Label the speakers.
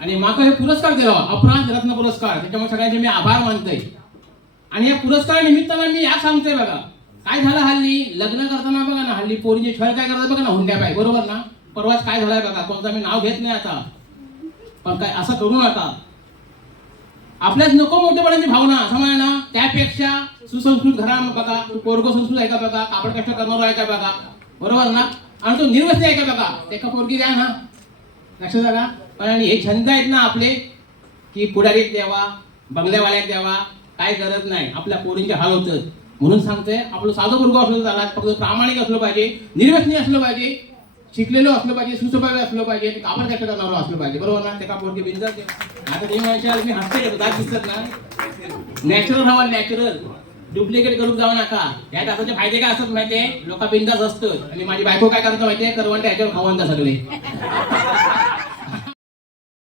Speaker 1: आणि माका हे पुरस्कार दिला. अपराध रत्न पुरस्कार. त्याच्यामुळे सगळ्यांचे मी आभार मानतोय. आणि या पुरस्कारा निमित्तानं मी या सांगतोय बघा. काय झालं हल्ली? लग्न करताना बघा ना हल्ली पोरीचे छळ काय करतात बघा ना हुंड्या पाय. बरोबर ना? परवाच काय झालंय बघा? कोणता मी नाव घेत नाही आता. पण काय असं करू नका. आपल्याच नको मोठेपणाची भावना. असं म्हणा ना त्यापेक्षा सुसंस्कृत घरा बघा. तू पोरगो संस्कृत आहे का बघा? कापड कष्ट करणार आहे का बघा? बरोबर ना? आणि तो निर्वस्ती आहे का बघा? एका पोरगी द्या ना. लक्षात आला? पण आणि हे छंद आहेत ना आपले की पुढारीत द्यावा बंगल्यावाल्यात द्यावा काय गरज नाही. आपल्या पोरींचे हाल होतं. म्हणून सांगतोय आपलं साधं मुलगा असलं चालत फक्त प्रामाणिक असलं पाहिजे निर्व्यसनी असलं पाहिजे शिकलेलो असलं पाहिजे सुस्वभावी असलं पाहिजे कापड कष्ट करणारं असलं पाहिजे. बरोबर ना? त्या का बिंद बिंदास आता तुम्ही म्हणशाल मी हसते येतो दात दिसत ना नॅचरल हवा नॅचरल डुप्लिकेट करून जाऊ नका. यात आताचे फायदे काय असतात माहितीये? लोक बिंदास असतात. आणि माझी बायको काय करतो माहितीये? करवंट ह्याच्यावर खावंत सगळे.